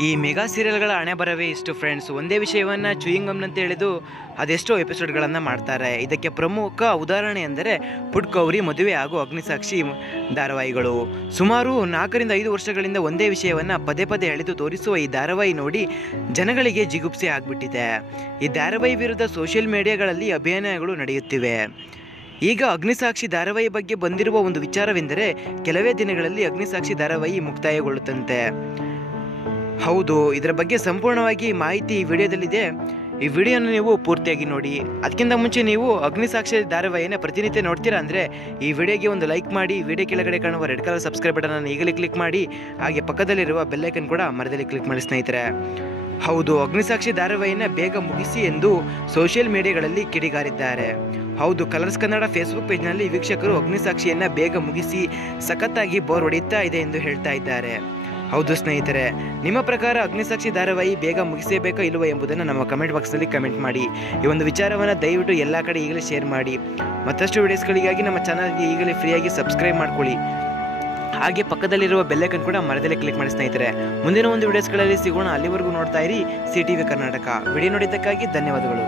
ಈ ಮೆಗಾ ಸೀರಿಯಲ್ಗಳ ಹಣೆ ಬರವೇ ಇಷ್ಟು ಫ್ರೆಂಡ್ಸ್ ಒಂದೇ ವಿಷಯವನ್ನು ಅಂತ ಹೇಳಿದು ಅದೆಷ್ಟೋ ಎಪಿಸೋಡ್ಗಳನ್ನು ಮಾಡ್ತಾರೆ. ಇದಕ್ಕೆ ಪ್ರಮುಖ ಉದಾಹರಣೆ ಎಂದರೆ ಪುಟ್ ಕೌರಿ ಮದುವೆ ಹಾಗೂ ಅಗ್ನಿಸಾಕ್ಷಿ ಧಾರಾವಾಹಿಗಳು. ಸುಮಾರು ನಾಲ್ಕರಿಂದ ಐದು ವರ್ಷಗಳಿಂದ ಒಂದೇ ವಿಷಯವನ್ನು ಪದೇ ಪದೇ ಎಳೆದು ತೋರಿಸುವ ಈ ಧಾರಾವಾಹಿ ನೋಡಿ ಜನಗಳಿಗೆ ಜಿಗುಪ್ಸೆ ಆಗಿಬಿಟ್ಟಿದೆ. ಈ ಧಾರಾವಾಹಿ ವಿರುದ್ಧ ಸೋಷಿಯಲ್ ಮೀಡಿಯಾಗಳಲ್ಲಿ ಅಭಿಯಾನಗಳು ನಡೆಯುತ್ತಿವೆ. ಈಗ ಅಗ್ನಿಸಾಕ್ಷಿ ಧಾರಾವಾಹಿ ಬಗ್ಗೆ ಬಂದಿರುವ ಒಂದು ವಿಚಾರವೆಂದರೆ ಕೆಲವೇ ದಿನಗಳಲ್ಲಿ ಅಗ್ನಿಸಾಕ್ಷಿ ಧಾರಾವಾಹಿ ಮುಕ್ತಾಯಗೊಳ್ಳುತ್ತಂತೆ. ಹೌದು, ಇದರ ಬಗ್ಗೆ ಸಂಪೂರ್ಣವಾಗಿ ಮಾಹಿತಿ ಈ ವಿಡಿಯೋದಲ್ಲಿದೆ. ಈ ವಿಡಿಯೋನ ನೀವು ಪೂರ್ತಿಯಾಗಿ ನೋಡಿ. ಅದಕ್ಕಿಂತ ಮುಂಚೆ ನೀವು ಅಗ್ನಿಸಾಕ್ಷಿ ಧಾರಾವಾಹಿನ ಪ್ರತಿನಿತ್ಯ ನೋಡ್ತೀರಾ ಅಂದರೆ, ಈ ವಿಡಿಯೋಗೆ ಒಂದು ಲೈಕ್ ಮಾಡಿ, ವಿಡಿಯೋ ಕೆಳಗಡೆ ಕಾಣುವ ರೆಡ್ ಕಲರ್ ಸಬ್ಸ್ಕ್ರೈಬ್ ಬಟನ್ ಈಗಲೇ ಕ್ಲಿಕ್ ಮಾಡಿ, ಹಾಗೆ ಪಕ್ಕದಲ್ಲಿರುವ ಬೆಲ್ಲೈಕನ್ ಕೂಡ ಮರದಲ್ಲಿ ಕ್ಲಿಕ್ ಮಾಡಿ ಸ್ನೇಹಿತರೆ. ಹೌದು, ಅಗ್ನಿಸಾಕ್ಷಿ ಧಾರಾವಾಹಿನ ಬೇಗ ಮುಗಿಸಿ ಎಂದು ಸೋಷಿಯಲ್ ಮೀಡಿಯಾಗಳಲ್ಲಿ ಕಿಡಿಗಾರಿದ್ದಾರೆ. ಹೌದು, ಕಲರ್ಸ್ ಕನ್ನಡ ಫೇಸ್ಬುಕ್ ಪೇಜ್ನಲ್ಲಿ ವೀಕ್ಷಕರು ಅಗ್ನಿಸಾಕ್ಷಿಯನ್ನು ಬೇಗ ಮುಗಿಸಿ, ಸಖತ್ತಾಗಿ ಬೋರ್ ಹೊಡೆಯುತ್ತಾ ಇದೆ ಎಂದು ಹೇಳ್ತಾ ಇದ್ದಾರೆ. ಹೌದು ಸ್ನೇಹಿತರೆ, ನಿಮ್ಮ ಪ್ರಕಾರ ಅಗ್ನಿಸಾಕ್ಷಿ ಧಾರಾವಾಹಿ ಬೇಗ ಮುಗಿಸಬೇಕಾ ಇಲ್ಲವೋ ಎಂಬುದನ್ನು ನಮ್ಮ ಕಮೆಂಟ್ ಬಾಕ್ಸಲ್ಲಿ ಕಮೆಂಟ್ ಮಾಡಿ. ಈ ಒಂದು ವಿಚಾರವನ್ನು ದಯವಿಟ್ಟು ಎಲ್ಲ ಕಡೆ ಈಗಲೇ ಶೇರ್ ಮಾಡಿ. ಮತ್ತಷ್ಟು ವಿಡಿಯೋಸ್ಗಳಿಗಾಗಿ ನಮ್ಮ ಚಾನಲ್ಗೆ ಈಗಲೇ ಫ್ರೀಯಾಗಿ ಸಬ್ಸ್ಕ್ರೈಬ್ ಮಾಡ್ಕೊಳ್ಳಿ. ಹಾಗೆ ಪಕ್ಕದಲ್ಲಿರುವ ಬೆಲ್ಲೈಕನ್ ಕೂಡ ಮರದಲ್ಲಿ ಕ್ಲಿಕ್ ಮಾಡಿ ಸ್ನೇಹಿತರೆ. ಮುಂದಿನ ಒಂದು ವಿಡಿಯೋಸ್ಗಳಲ್ಲಿ ಸಿಗೋಣ. ಅಲ್ಲಿವರೆಗೂ ನೋಡ್ತಾ ಇರಿ ಸಿ ಕರ್ನಾಟಕ. ವಿಡಿಯೋ ನೋಡಿದ್ದಕ್ಕಾಗಿ ಧನ್ಯವಾದಗಳು.